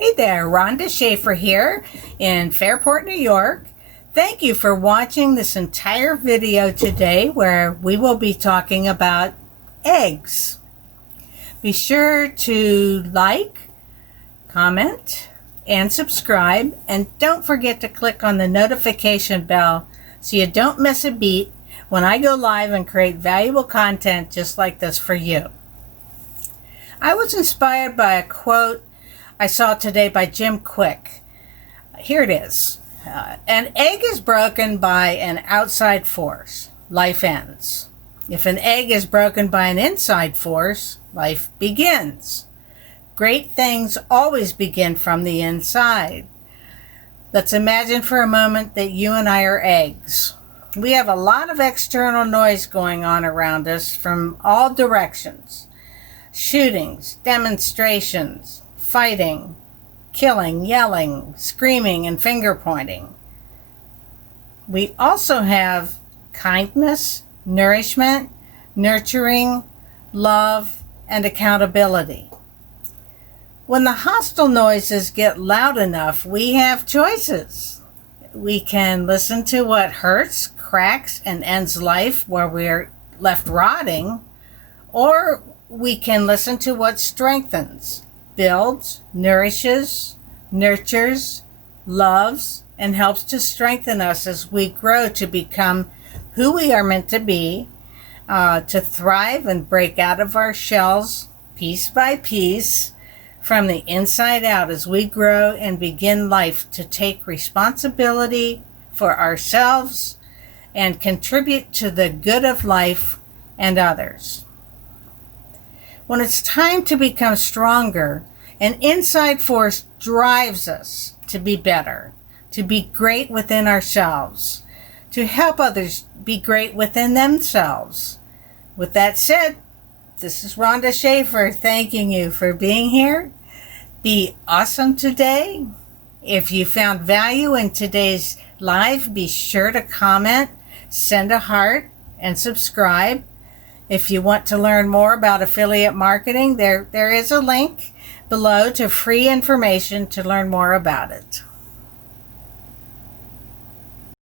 Hey there, Rhonda Schaefer here in Fairport, New York. Thank you for watching this entire video today where we will be talking about eggs. Be sure to like, comment, and subscribe, and don't forget to click on the notification bell so you don't miss a beat when I go live and create valuable content just like this for you. I was inspired by a quote I saw today by Jim Quick. Here it is. An egg is broken by an outside force. Life ends. If an egg is broken by an inside force, life begins. Great things always begin from the inside. Let's imagine for a moment that you and I are eggs. We have a lot of external noise going on around us from all directions. Shootings, demonstrations, fighting, killing, yelling, screaming, and finger pointing. We also have kindness, nourishment, nurturing, love, and accountability. When the hostile noises get loud enough, we have choices. We can listen to what hurts, cracks, and ends life where we're left rotting, or we can listen to what strengthens, builds, nourishes, nurtures, loves, and helps to strengthen us as we grow to become who we are meant to be, to thrive and break out of our shells piece by piece from the inside out as we grow and begin life to take responsibility for ourselves and contribute to the good of life and others. When it's time to become stronger, an inside force drives us to be better, to be great within ourselves, to help others be great within themselves. With that said, this is Rhonda Schaefer thanking you for being here. Be awesome today. If you found value in today's live, be sure to comment, send a heart, and subscribe. If you want to learn more about affiliate marketing, there is a link below to free information to learn more about it.